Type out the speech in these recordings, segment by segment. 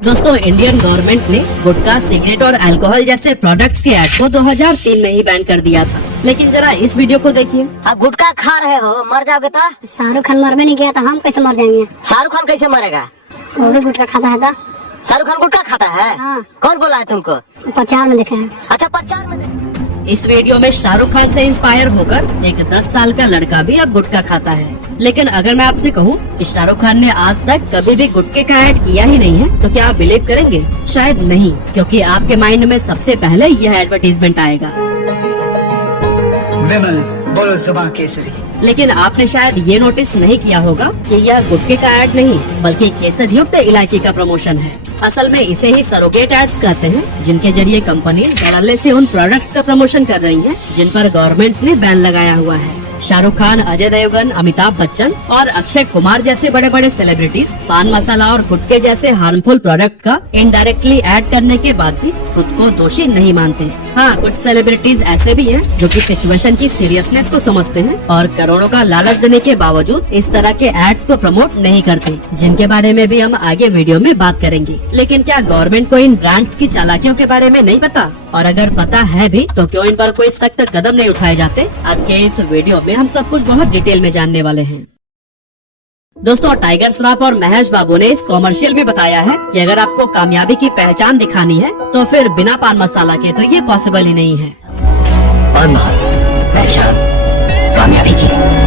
दोस्तों, Indian government ने गुटखा, cigarette और अल्कोहल जैसे प्रोडक्ट्स के ऐड को 2003 में ही बैन कर दिया था। लेकिन जरा इस वीडियो को देखिए। आप गुटखा खा रहे हो, मर जाओगे तो? शाहरुख खान मर भी नहीं गया तो हम कैसे मर जाएंगे? शाहरुख खान कैसे मरेगा? वो भी गुटखा खाता है था। शाहरुख खान गुटखा खाता है? हाँ। कौन बोला है तुमको? प्रचार में देखे हैं। अच्छा, प्रचार में इस वीडियो में शाहरुख खान से इंस्पायर होकर एक 10 साल का लड़का भी अब गुटखा खाता है। लेकिन अगर मैं आपसे कहूँ कि शाहरुख खान ने आज तक कभी भी गुटखे का ऐड किया ही नहीं है, तो क्या आप बिलीव करेंगे? शायद नहीं, क्योंकि आपके माइंड में सबसे पहले यह एडवर्टीजमेंट आएगा। विमल बोलो जुबान केसरी। लेकिन आपने शायद ये नोटिस नहीं किया होगा कि यह गुटखे का ऐड नहीं, बल्कि केसर युक्त इलायची का प्रमोशन है। असल में इसे ही सरोगेट एड्स कहते हैं, जिनके जरिए कंपनी धड़ल्ले से उन प्रोडक्ट्स का प्रमोशन कर रही है जिन पर गवर्नमेंट ने बैन लगाया हुआ है। शाहरुख खान, अजय देवगन, अमिताभ बच्चन और अक्षय कुमार जैसे बड़े बड़े सेलिब्रिटीज पान मसाला और गुटखे जैसे हार्मफुल प्रोडक्ट का इनडायरेक्टली ऐड करने के बाद भी खुद को दोषी नहीं मानते। हाँ, कुछ सेलिब्रिटीज ऐसे भी हैं जो कि सिचुएशन की सीरियसनेस को समझते हैं और करोड़ों का लालच देने के बावजूद इस तरह के एड्स को प्रमोट नहीं करते, जिनके बारे में भी हम आगे वीडियो में बात करेंगे। लेकिन क्या गवर्नमेंट को इन ब्रांड्स की चालाकियों के बारे में नहीं पता? और अगर पता है भी तो क्यों इन पर कोई सख्त कदम नहीं उठाए जाते? आज के इस वीडियो में हम सब कुछ बहुत डिटेल में जानने वाले हैं। दोस्तों, टाइगर श्रॉफ और महेश बाबू ने इस कॉमर्शियल में बताया है कि अगर आपको कामयाबी की पहचान दिखानी है तो फिर बिना पान मसाला के तो ये पॉसिबल ही नहीं है। और पहचान कामयाबी की।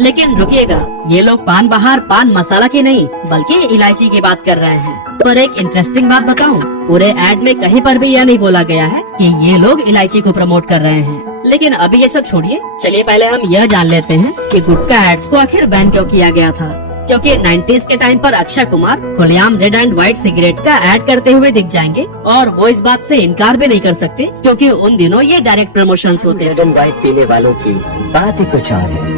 लेकिन रुकिएगा, ये लोग पान बहार पान मसाला की नहीं बल्कि इलायची की बात कर रहे हैं। पर एक इंटरेस्टिंग बात बताऊं, पूरे ऐड में कहीं पर भी यह नहीं बोला गया है कि ये लोग इलायची को प्रमोट कर रहे हैं। लेकिन अभी ये सब छोड़िए, चलिए पहले हम यह जान लेते हैं कि गुटखा एड्स को आखिर बैन क्यों किया गया था। क्योंकि 90s के टाइम पर अक्षय कुमार खुलेआम रेड एंड व्हाइट सिगरेट का ऐड करते हुए दिख जाएंगे और वो इस बात से इनकार भी नहीं कर सकते, क्योंकि उन दिनों ये डायरेक्ट प्रमोशंस होते हैं। रेड एंड व्हाइट पीने वालों की बात ही कुछ और है।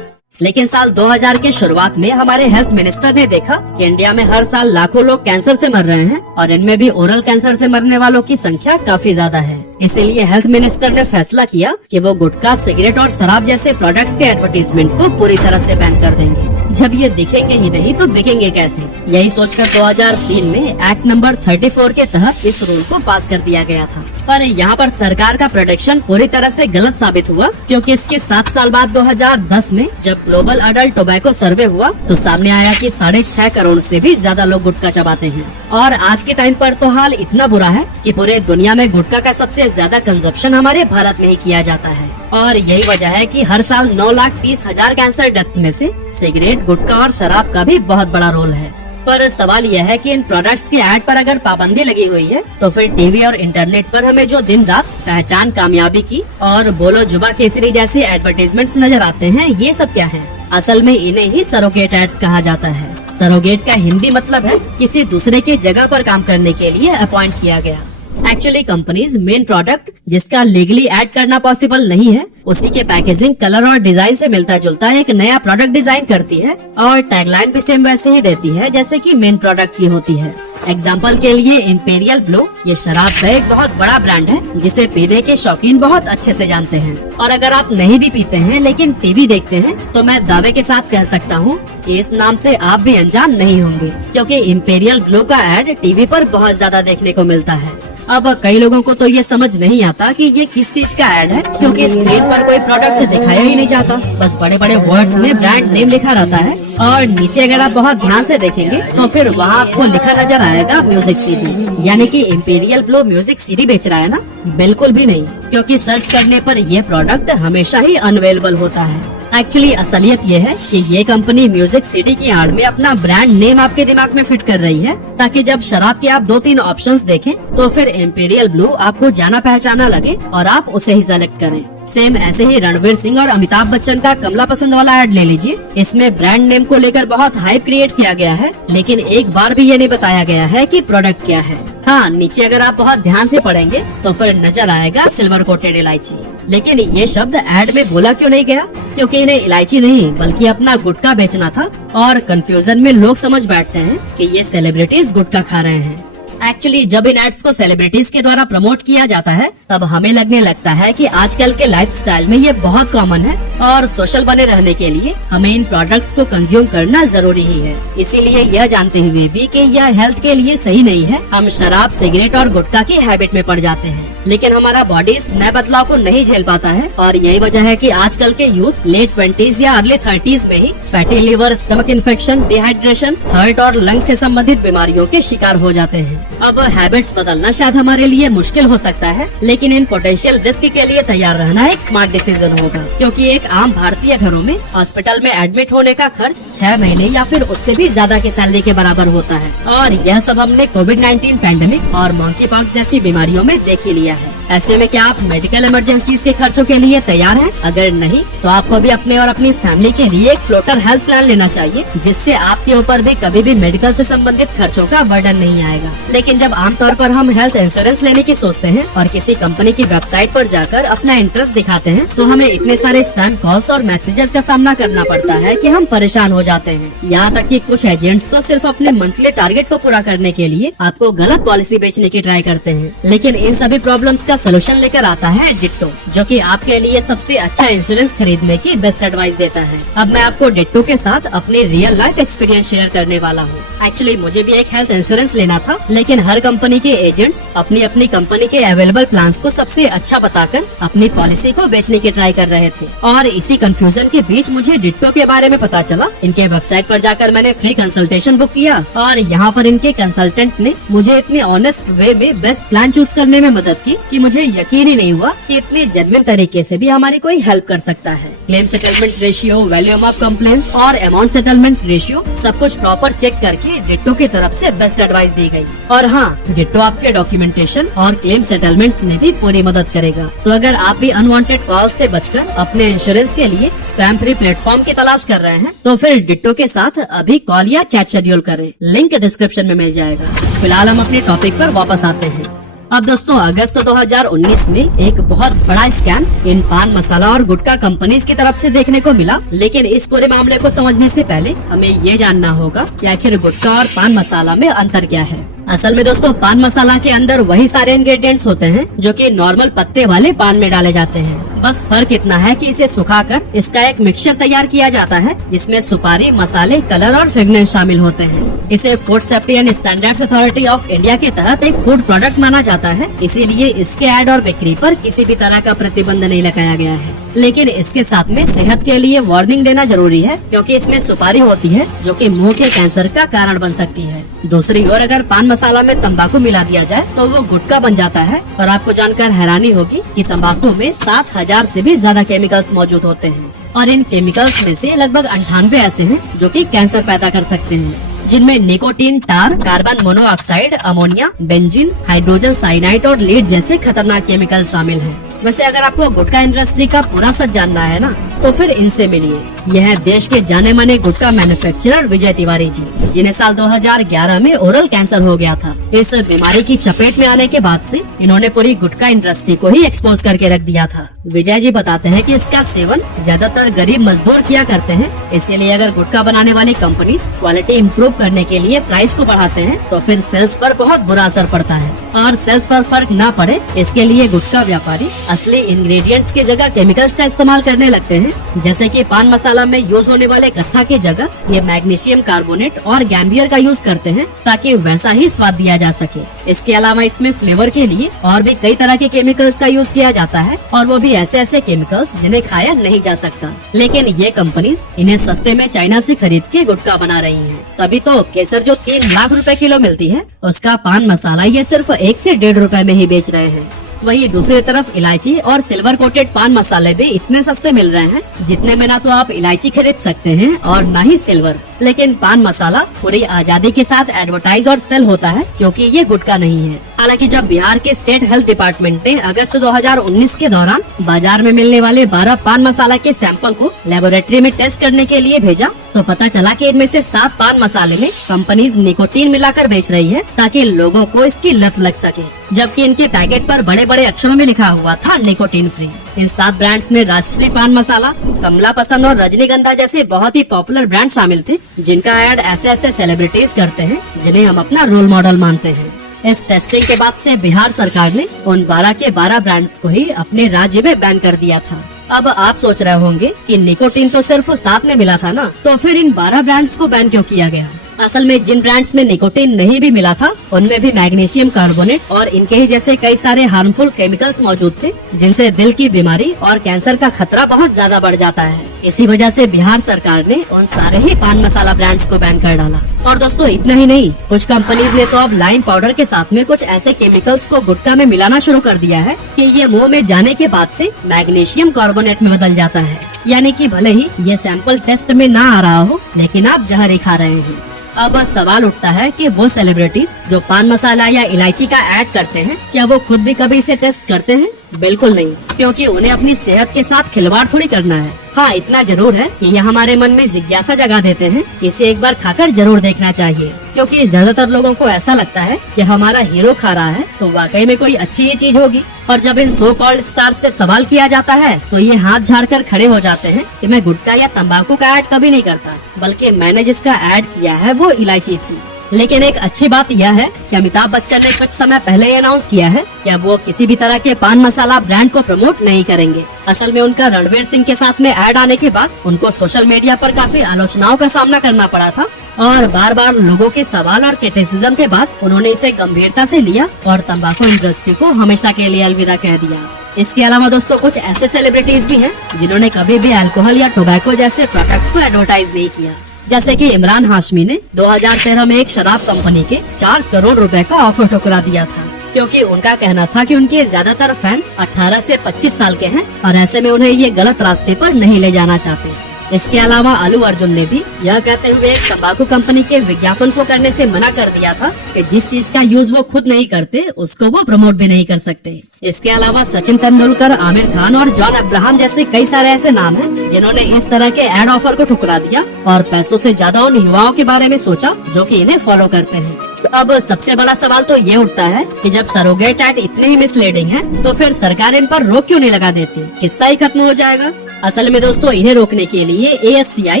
लेकिन साल 2000 के शुरुआत में हमारे हेल्थ मिनिस्टर ने देखा कि इंडिया में हर साल लाखों लोग कैंसर से मर रहे हैं और इनमें भी ओरल कैंसर से मरने वालों की संख्या काफी ज्यादा है। इसीलिए हेल्थ मिनिस्टर ने फैसला किया कि वो गुटखा, सिगरेट और शराब जैसे प्रोडक्ट्स के एडवर्टीजमेंट को पूरी तरह से बैन कर देंगे। जब ये दिखेंगे ही नहीं तो बिकेंगे कैसे? यही सोचकर 2003 में एक्ट नंबर 34 के तहत इस रूल को पास कर दिया गया था। पर यहाँ पर सरकार का प्रोडिक्शन पूरी तरह से गलत साबित हुआ, क्योंकि इसके 7 साल बाद 2010 में जब ग्लोबल अडल्ट टोबैको सर्वे हुआ तो सामने आया कि 6.5 करोड़ से भी ज्यादा लोग गुटखा चबाते हैं। और आज के टाइम पर तो हाल इतना बुरा है कि पूरे दुनिया में गुटखा का सबसे ज्यादा कंजप्शन हमारे भारत में ही किया जाता है। और यही वजह है कि हर साल 9,30,000 कैंसर डेथ्स में से सिगरेट, गुटखा और शराब का भी बहुत बड़ा रोल है। पर सवाल यह है कि इन प्रोडक्ट्स की ऐड पर अगर पाबंदी लगी हुई है तो फिर टीवी और इंटरनेट पर हमें जो दिन रात पहचान कामयाबी की और बोलो जुबा केसरी जैसे एडवर्टीजमेंट्स नजर आते हैं, ये सब क्या है? असल में इन्हें ही सरोगेट एड्स कहा जाता है। सरोगेट का हिंदी मतलब है किसी दूसरे के जगह पर काम करने के लिए अपॉइंट किया गया। एक्चुअली कंपनीज मेन प्रोडक्ट जिसका लीगली ऐड करना पॉसिबल नहीं है, उसी के पैकेजिंग, कलर और डिजाइन से मिलता जुलता एक नया प्रोडक्ट डिजाइन करती है और टैगलाइन भी सेम वैसे ही देती है जैसे कि मेन प्रोडक्ट की होती है। एग्जाम्पल के लिए इंपीरियल ब्लू, ये शराब का एक बहुत बड़ा ब्रांड है जिसे पीने के शौकीन बहुत अच्छे से जानते हैं। और अगर आप नहीं भी पीते हैं लेकिन टीवी देखते हैं तो मैं दावे के साथ कह सकता हूँ कि इस नाम से आप भी अनजान नहीं होंगे, क्योंकि इंपीरियल ब्लू का ऐड टीवी पर बहुत ज्यादा देखने को मिलता है। अब कई लोगों को तो ये समझ नहीं आता कि ये किस चीज का ऐड है, क्योंकि स्क्रीन पर कोई प्रोडक्ट दिखाया ही नहीं जाता, बस बड़े बड़े वर्ड्स में ब्रांड नेम लिखा रहता है और नीचे अगर आप बहुत ध्यान से देखेंगे तो फिर वहाँ आपको लिखा नजर आएगा म्यूजिक सीडी। यानी कि इंपीरियल ब्लू म्यूजिक सीडी बेच रहा है ना? बिल्कुल भी नहीं, क्योंकि सर्च करने पर ये प्रोडक्ट हमेशा ही अनअवेलेबल होता है। एक्चुअली असलियत ये है कि ये कंपनी म्यूजिक सिटी की आड़ में अपना ब्रांड नेम आपके दिमाग में फिट कर रही है, ताकि जब शराब के आप 2-3 ऑप्शंस देखें तो फिर इंपीरियल ब्लू आपको जाना पहचाना लगे और आप उसे ही सेलेक्ट करें। सेम ऐसे ही रणवीर सिंह और अमिताभ बच्चन का कमला पसंद वाला ऐड ले लीजिए। इसमें ब्रांड नेम को लेकर बहुत हाइप क्रिएट किया गया है, लेकिन एक बार भी ये नहीं बताया गया है कि प्रोडक्ट क्या है। हाँ, नीचे अगर आप बहुत ध्यान से पढ़ेंगे तो फिर नजर आएगा सिल्वर कोटेड इलायची। लेकिन ये शब्द ऐड में बोला क्यों नहीं गया? क्योंकि इन्हें इलायची नहीं बल्कि अपना गुटखा बेचना था और कंफ्यूजन में लोग समझ बैठते हैं कि ये सेलिब्रिटीज गुटखा खा रहे हैं। एक्चुअली जब इन एड्स को सेलिब्रिटीज के द्वारा प्रमोट किया जाता है तब हमें लगने लगता है कि आजकल के लाइफस्टाइल में ये बहुत कॉमन है और सोशल बने रहने के लिए हमें इन प्रोडक्ट्स को कंज्यूम करना जरूरी ही है। इसीलिए यह जानते हुए भी कि यह हेल्थ के लिए सही नहीं है, हम शराब, सिगरेट और गुटखा की हैबिट में पड़ जाते हैं। लेकिन हमारा बॉडी इस नए बदलाव को नहीं झेल पाता है और यही वजह है कि आजकल के यूथ लेट 20s या अर्ली 30s में ही fatty liver, stomach infection, dehydration, heart और लंग से संबंधित बीमारियों के शिकार हो जाते हैं। अब हैबिट्स बदलना शायद हमारे लिए मुश्किल हो सकता है, लेकिन इन पोटेंशियल रिस्क के लिए तैयार रहना एक स्मार्ट डिसीजन होगा, क्योंकि एक आम भारतीय घरों में हॉस्पिटल में एडमिट होने का खर्च 6 महीने या फिर उससे भी ज्यादा की सैलरी के बराबर होता है। और यह सब हमने कोविड-19 पैंडेमिक और मंकी पॉक्स जैसी बीमारियों में देख ही लिया है। ऐसे में क्या आप मेडिकल इमरजेंसीज के खर्चों के लिए तैयार हैं? अगर नहीं तो आपको भी अपने और अपनी फैमिली के लिए एक फ्लोटर हेल्थ प्लान लेना चाहिए, जिससे आपके ऊपर भी कभी भी मेडिकल से संबंधित खर्चों का बर्डन नहीं आएगा। लेकिन जब आमतौर पर हम हेल्थ इंश्योरेंस लेने की सोचते हैं और किसी कंपनी की वेबसाइट पर जाकर अपना इंटरेस्ट दिखाते हैं तो हमें इतने सारे स्पैम कॉल्स और मैसेजेस का सामना करना पड़ता है कि हम परेशान हो जाते हैं। यहाँ तक कि कुछ एजेंट्स तो सिर्फ अपने मंथली टारगेट को पूरा करने के लिए आपको गलत पॉलिसी बेचने की ट्राई करते हैं। लेकिन इन सभी प्रॉब्लम्स का सोल्यूशन लेकर आता है डिट्टो, जो कि आपके लिए सबसे अच्छा इंश्योरेंस खरीदने की बेस्ट एडवाइस देता है। अब मैं आपको डिट्टो के साथ अपने रियल लाइफ एक्सपीरियंस शेयर करने वाला हूँ। एक्चुअली मुझे भी एक हेल्थ इंश्योरेंस लेना था, लेकिन हर कंपनी के एजेंट्स अपनी अपनी कंपनी के अवेलेबल प्लान्स को सबसे अच्छा बताकर अपनी पॉलिसी को बेचने की ट्राई कर रहे थे। और इसी कंफ्यूजन के बीच मुझे डिट्टो के बारे में पता चला। इनके वेबसाइट पर जाकर मैंने फ्री कंसल्टेशन बुक किया और यहाँ पर इनके कंसल्टेंट ने मुझे इतने ऑनेस्ट वे में बेस्ट प्लान चूज करने में मदद की कि मुझे यकीन ही नहीं हुआ कि इतने जेन्युइन तरीके से भी हमारी कोई हेल्प कर सकता है। Claim settlement ratio, volume of complaints और अमाउंट सेटलमेंट रेशियो सब कुछ प्रॉपर चेक करके डिट्टो की तरफ से बेस्ट एडवाइस दी गई। और हाँ, डिट्टो आपके डॉक्यूमेंटेशन और क्लेम सेटलमेंट्स में भी पूरी मदद करेगा। तो अगर आप भी अनवांटेड कॉल से बचकर अपने इंश्योरेंस के लिए स्पैम फ्री प्लेटफॉर्म की तलाश कर रहे हैं तो फिर डिट्टो के साथ अभी कॉल या चैट शेड्यूल करें, लिंक डिस्क्रिप्शन में मिल जाएगा। फिलहाल हम अपने टॉपिक पर वापस आते हैं। अब दोस्तों, अगस्त 2019 में एक बहुत बड़ा स्कैम इन पान मसाला और गुटखा कंपनीज की तरफ से देखने को मिला। लेकिन इस पूरे मामले को समझने से पहले हमें ये जानना होगा कि आखिर गुटखा और पान मसाला में अंतर क्या है। असल में दोस्तों, पान मसाला के अंदर वही सारे इंग्रेडिएंट्स होते हैं जो कि नॉर्मल पत्ते वाले पान में डाले जाते हैं। बस फर्क इतना है कि इसे सुखाकर इसका एक मिक्सचर तैयार किया जाता है, जिसमें सुपारी, मसाले, कलर और फ्रेगनेंस शामिल होते हैं। इसे food safety and standards authority of India के तहत एक फूड प्रोडक्ट माना जाता है, इसीलिए इसके ऐड और बिक्री पर किसी भी तरह का प्रतिबंध नहीं लगाया गया है। लेकिन इसके साथ में सेहत के लिए वार्निंग देना जरूरी है, क्योंकि इसमें सुपारी होती है जो कि मुंह के कैंसर का कारण बन सकती है। दूसरी ओर अगर पान मसाला में तंबाकू मिला दिया जाए तो वो गुटखा बन जाता है। और आपको जानकर हैरानी होगी कि तंबाकू में 7000 से भी ज्यादा केमिकल्स मौजूद होते हैं और इन केमिकल्स में से लगभग 98 ऐसे हैं जो कि कैंसर पैदा कर सकते हैं, जिनमें nicotine, tar, carbon monoxide, ammonia, benzene, hydrogen cyanide और लीड जैसे खतरनाक केमिकल शामिल हैं। वैसे अगर आपको गुटखा इंडस्ट्री का पूरा सच जानना है ना, तो फिर इनसे मिलिए। यह है देश के जाने माने गुटखा मैन्युफैक्चरर विजय तिवारी जी, जिन्हें साल 2011 में ओरल कैंसर हो गया था। इस बीमारी की चपेट में आने के बाद से इन्होंने पूरी गुटखा इंडस्ट्री को ही एक्सपोज करके रख दिया था। विजय जी बताते हैं कि इसका सेवन ज्यादातर गरीब मजदूर किया करते हैं, इसीलिए अगर गुटखा बनाने वाली कंपनीज क्वालिटी इम्प्रूव करने के लिए प्राइस को बढ़ाते हैं तो फिर सेल्स पर बहुत बुरा असर पड़ता है। और सेल्स पर फर्क न पड़े इसके लिए गुटखा व्यापारी असली इंग्रेडिएंट्स की जगह केमिकल्स का इस्तेमाल करने लगते हैं, जैसे कि पान मसाला में यूज होने वाले कत्था की जगह ये मैग्नीशियम कार्बोनेट और गैम्बियर का यूज करते हैं, ताकि वैसा ही स्वाद दिया जा सके। इसके अलावा इसमें फ्लेवर के लिए और भी कई तरह के केमिकल्स का यूज किया जाता है, और वो भी ऐसे ऐसे केमिकल्स जिन्हें खाया नहीं जा सकता। लेकिन ये कंपनीज इन्हें सस्ते में चाइना से खरीद के गुटखा बना रही हैं। तभी तो केसर जो 3 लाख रुपए किलो मिलती है, उसका पान मसाला ये सिर्फ 1 से 1.5 रुपए में ही बेच रहे हैं। वहीं दूसरी तरफ इलायची और सिल्वर कोटेड पान मसाले भी इतने सस्ते मिल रहे हैं, जितने में ना तो आप इलायची खरीद सकते हैं और न ही सिल्वर। लेकिन पान मसाला पूरी आजादी के साथ एडवर्टाइज और सेल होता है, क्योंकि ये गुटखा नहीं है। हालांकि जब बिहार के स्टेट हेल्थ डिपार्टमेंट ने अगस्त 2019 के दौरान बाजार में मिलने वाले 12 पान मसाला के सैंपल को लेबोरेटरी में टेस्ट करने के लिए भेजा, तो पता चला कि इनमें से 7 पान मसाले में कंपनीज निकोटीन मिलाकर बेच रही है, ताकि लोगों को इसकी लत लग सके। जबकि इनके पैकेट पर बड़े बड़े अक्षरों में लिखा हुआ था निकोटीन फ्री। इन 7 ब्रांड्स में राजश्री पान मसाला, कमला पसंद और रजनीगंधा जैसे बहुत ही पॉपुलर ब्रांड शामिल थे, जिनका ऐड ऐसे ऐसे सेलिब्रिटीज करते हैं जिन्हें हम अपना रोल मॉडल मानते हैं। इस टेस्टिंग के बाद से बिहार सरकार ने उन 12 के 12 ब्रांड्स को ही अपने राज्य में बैन कर दिया था। अब आप सोच रहे होंगे कि निकोटीन तो सिर्फ साथ में मिला था ना, तो फिर इन 12 ब्रांड्स को बैन क्यों किया गया? असल में जिन ब्रांड्स में निकोटीन नहीं भी मिला था उनमें भी मैग्नीशियम कार्बोनेट और इनके ही जैसे कई सारे हार्मफुल केमिकल्स मौजूद थे, जिनसे दिल की बीमारी और कैंसर का खतरा बहुत ज्यादा बढ़ जाता है। इसी वजह से बिहार सरकार ने उन सारे ही पान मसाला ब्रांड्स को बैन कर डाला। और दोस्तों इतना ही नहीं, कुछ कंपनीज ने तो अब लाइम पाउडर के साथ में कुछ ऐसे केमिकल्स को गुटखा में मिलाना शुरू कर दिया है कि ये मुंह में जाने के बाद से मैग्नीशियम कार्बोनेट में बदल जाता है। यानी कि भले ही ये सैंपल टेस्ट में ना आ रहा हो, लेकिन आप जहर ही खा रहे हैं। अब सवाल उठता है कि वो सेलिब्रिटीज जो पान मसाला या इलायची का ऐड करते हैं, क्या वो खुद भी कभी इसे टेस्ट करते हैं? बिल्कुल नहीं, क्योंकि उन्हें अपनी सेहत के साथ खिलवाड़ थोड़ी करना है। हाँ, इतना जरूर है कि ये हमारे मन में जिज्ञासा जगा देते हैं, इसे एक बार खाकर जरूर देखना चाहिए। क्योंकि ज्यादातर लोगों को ऐसा लगता है कि हमारा हीरो खा रहा है तो वाकई में कोई अच्छी ही चीज होगी। और जब इन सो कॉल्ड स्टार से सवाल किया जाता है तो ये हाथ झाड़ कर खड़े हो जाते हैं कि मैं गुटखा या तंबाकू का ऐड कभी नहीं करता, बल्कि मैंने जिसका ऐड किया है वो इलायची थी। लेकिन एक अच्छी बात यह है कि अमिताभ बच्चन ने कुछ समय पहले ही अनाउंस किया है कि अब वो किसी भी तरह के पान मसाला ब्रांड को प्रमोट नहीं करेंगे। असल में उनका रणवीर सिंह के साथ में ऐड आने के बाद उनको सोशल मीडिया पर काफी आलोचनाओं का सामना करना पड़ा था और बार बार लोगों के सवाल और क्रिटिसिज्म के बाद उन्होंने इसे गंभीरता से लिया और तंबाकू इंडस्ट्री को हमेशा के लिए अलविदा कह दिया। इसके अलावा दोस्तों कुछ ऐसे सेलिब्रिटीज भी हैं जिन्होंने कभी भी अल्कोहल या टोबैको जैसे प्रोडक्ट्स को एडवर्टाइज नहीं किया। जैसे कि इमरान हाशमी ने 2013 में एक शराब कंपनी के 4 करोड़ रुपए का ऑफर ठुकरा दिया था, क्योंकि उनका कहना था कि उनके ज्यादातर फैन 18 से 25 साल के हैं और ऐसे में उन्हें ये गलत रास्ते पर नहीं ले जाना चाहते। इसके अलावा अल्लू अर्जुन ने भी यह कहते हुए एक तंबाकू कंपनी के विज्ञापन को करने से मना कर दिया था कि जिस चीज का यूज वो खुद नहीं करते उसको वो प्रमोट भी नहीं कर सकते। इसके अलावा सचिन तेंदुलकर, आमिर खान और जॉन अब्राहम जैसे कई सारे ऐसे नाम हैं जिन्होंने इस तरह के एड ऑफर को ठुकरा दिया और पैसों से ज्यादा उन युवाओं के बारे में सोचा जो कि इन्हें फॉलो करते हैं। अब सबसे बड़ा सवाल तो ये उठता है कि जब सरोगेट ऐड इतने ही मिसलीडिंग है तो फिर सरकार इन पर रोक क्यों नहीं लगा देती? किस्सा ही खत्म हो जाएगा। असल में दोस्तों इन्हें रोकने के लिए ASCI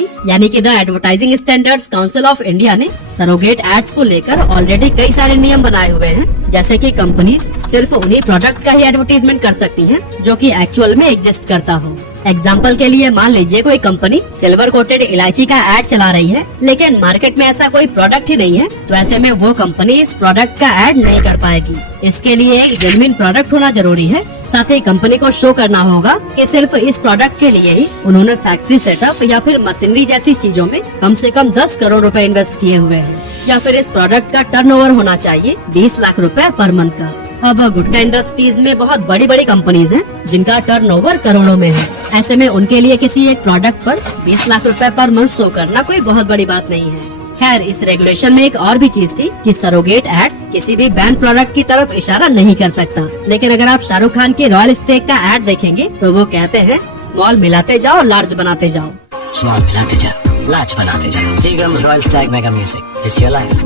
यानी कि the advertising standards council of India ने सरोगेट एड्स को लेकर ऑलरेडी कई सारे नियम बनाए हुए हैं। जैसे कि कंपनीज सिर्फ उन्हीं प्रोडक्ट का ही एडवर्टाइजमेंट कर सकती हैं जो कि एक्चुअल में एग्जिस्ट करता हो। एग्जाम्पल के लिए मान लीजिए कोई कंपनी सिल्वर कोटेड इलायची का ऐड चला रही है, लेकिन मार्केट में ऐसा कोई प्रोडक्ट ही नहीं है, तो ऐसे में वो कंपनी इस प्रोडक्ट का ऐड नहीं कर पाएगी। इसके लिए एक जेन्युइन प्रोडक्ट होना जरूरी है। साथ ही कंपनी को शो करना होगा कि सिर्फ इस प्रोडक्ट के लिए ही उन्होंने फैक्ट्री सेटअप या फिर मशीनरी जैसी चीजों में कम से कम 10 करोड़ रुपए इन्वेस्ट किए हुए हैं, या फिर इस प्रोडक्ट का टर्नओवर होना चाहिए 20 लाख रुपए पर मंथ का। अब गुटखा इंडस्ट्रीज में बहुत बड़ी बड़ी कंपनीज हैं जिनका टर्नओवर करोड़ों में है। ऐसे में उनके लिए किसी एक प्रोडक्ट पर 20 लाख रुपए पर मंथ शो करना कोई बहुत बड़ी बात नहीं है। खैर, इस रेगुलेशन में एक और भी चीज थी कि सरोगेट एड्स किसी भी बैन प्रोडक्ट की तरफ इशारा नहीं कर सकता। लेकिन अगर आप शाहरुख खान के रॉयल स्टेक का ऐड देखेंगे तो वो कहते हैं स्मॉल मिलाते जाओ लार्ज बनाते जाओ। स्मॉल मिलाते जाओ, लार्ज बनाते जाओ। Seagram's Royal Stag Mega Music. It's your life.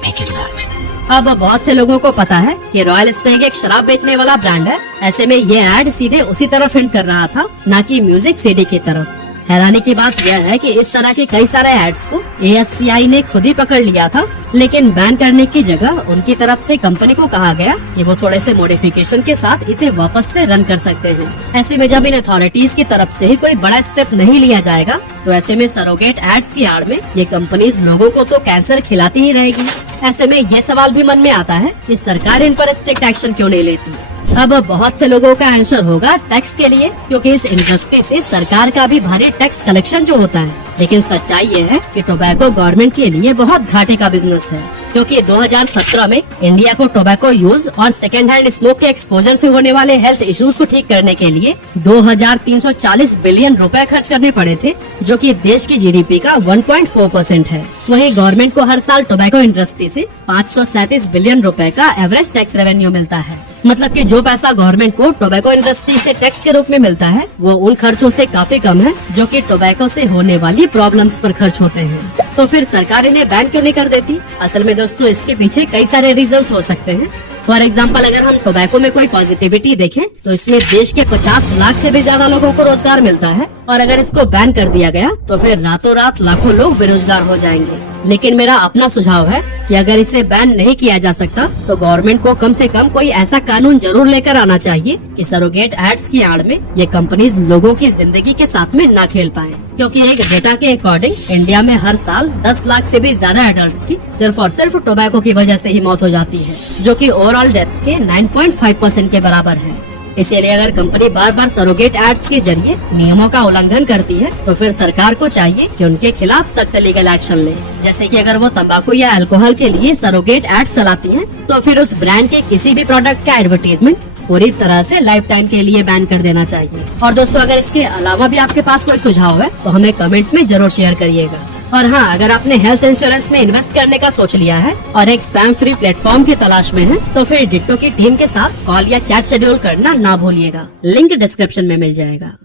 Make it large. अब बहुत से लोगों को पता है कि रॉयल स्टेग एक शराब बेचने वाला ब्रांड है। ऐसे में ये ऐड सीधे उसी तरफ हिंट कर रहा था, न कि म्यूजिक सीडी की तरफ। हैरानी की बात यह है कि इस तरह के कई सारे एड्स को ASCI ने खुद ही पकड़ लिया था, लेकिन बैन करने की जगह उनकी तरफ से कंपनी को कहा गया कि वो थोड़े से मॉडिफिकेशन के साथ इसे वापस से रन कर सकते हैं। ऐसे में जब इन अथॉरिटीज की तरफ से ही कोई बड़ा स्टेप नहीं लिया जाएगा तो ऐसे में सरोगेट एड्स की आड़ में ये कंपनीज लोगों को तो कैंसर खिलाती ही रहेगी। ऐसे में ये सवाल भी मन में आता है कि सरकार इन पर स्ट्रिक्ट एक्शन क्यों नहीं लेती। अब बहुत से लोगों का आंसर होगा टैक्स के लिए, क्योंकि इस इंडस्ट्री से सरकार का भी भारी टैक्स कलेक्शन जो होता है। लेकिन सच्चाई ये है कि टोबैको गवर्नमेंट के लिए बहुत घाटे का बिजनेस है, क्योंकि 2017 में इंडिया को टोबैको यूज और सेकेंड हैंड स्मोक के एक्सपोजर से होने वाले हेल्थ इश्यूज को ठीक करने के लिए 2340 बिलियन रुपए खर्च करने पड़े थे, जो कि देश की GDP का 1.4% है। वहीं गवर्नमेंट को हर साल टोबैको इंडस्ट्री से 537 बिलियन रुपए का एवरेज टैक्स रेवेन्यू मिलता है। मतलब कि जो पैसा गवर्नमेंट को टोबैको इंडस्ट्री से टैक्स के रूप में मिलता है वो उन खर्चों से काफी कम है जो कि टोबैको से होने वाली प्रॉब्लम्स पर खर्च होते हैं। तो फिर सरकार इन्हें बैन क्यों नहीं कर देती? असल में दोस्तों इसके पीछे कई सारे रीजंस हो सकते हैं। फॉर एग्जाम्पल, अगर हम टोबैको में कोई पॉजिटिविटी देखें तो इसमें देश के 50 लाख से भी ज्यादा लोगों को रोजगार मिलता है, और अगर इसको बैन कर दिया गया तो फिर रातों रात लाखों लोग बेरोजगार हो जाएंगे। लेकिन मेरा अपना सुझाव है कि अगर इसे बैन नहीं किया जा सकता तो गवर्नमेंट को कम से कम कोई ऐसा कानून जरूर लेकर आना चाहिए कि सरोगेट एड्स की आड़ में ये कंपनीज लोगों की जिंदगी के साथ में ना खेल पाए, क्योंकि एक डेटा के अकॉर्डिंग इंडिया में हर साल 10 लाख से भी ज्यादा एडल्ट्स की सिर्फ और सिर्फ टोबैको की वजह से ही मौत हो जाती है, जो कि ओवरऑल डेथ्स के 9.5% के बराबर है। इसीलिए अगर कंपनी बार बार सरोगेट एड्स के जरिए नियमों का उल्लंघन करती है तो फिर सरकार को चाहिए कि उनके खिलाफ सख्त लीगल एक्शन ले। जैसे कि अगर वो तंबाकू या अल्कोहल के लिए सरोगेट एड्स चलाती हैं, तो फिर उस ब्रांड के किसी भी प्रोडक्ट का एडवर्टीजमेंट पूरी तरह से लाइफ टाइम के लिए बैन कर देना चाहिए। और दोस्तों, अगर इसके अलावा भी आपके पास कोई सुझाव है तो हमें कमेंट में जरूर शेयर करिएगा। और हाँ, अगर आपने हेल्थ इंश्योरेंस में इन्वेस्ट करने का सोच लिया है और एक स्पैम फ्री प्लेटफॉर्म की तलाश में है, तो फिर डिट्टो की टीम के साथ कॉल या चैट शेड्यूल करना ना भूलिएगा। लिंक डिस्क्रिप्शन में मिल जाएगा।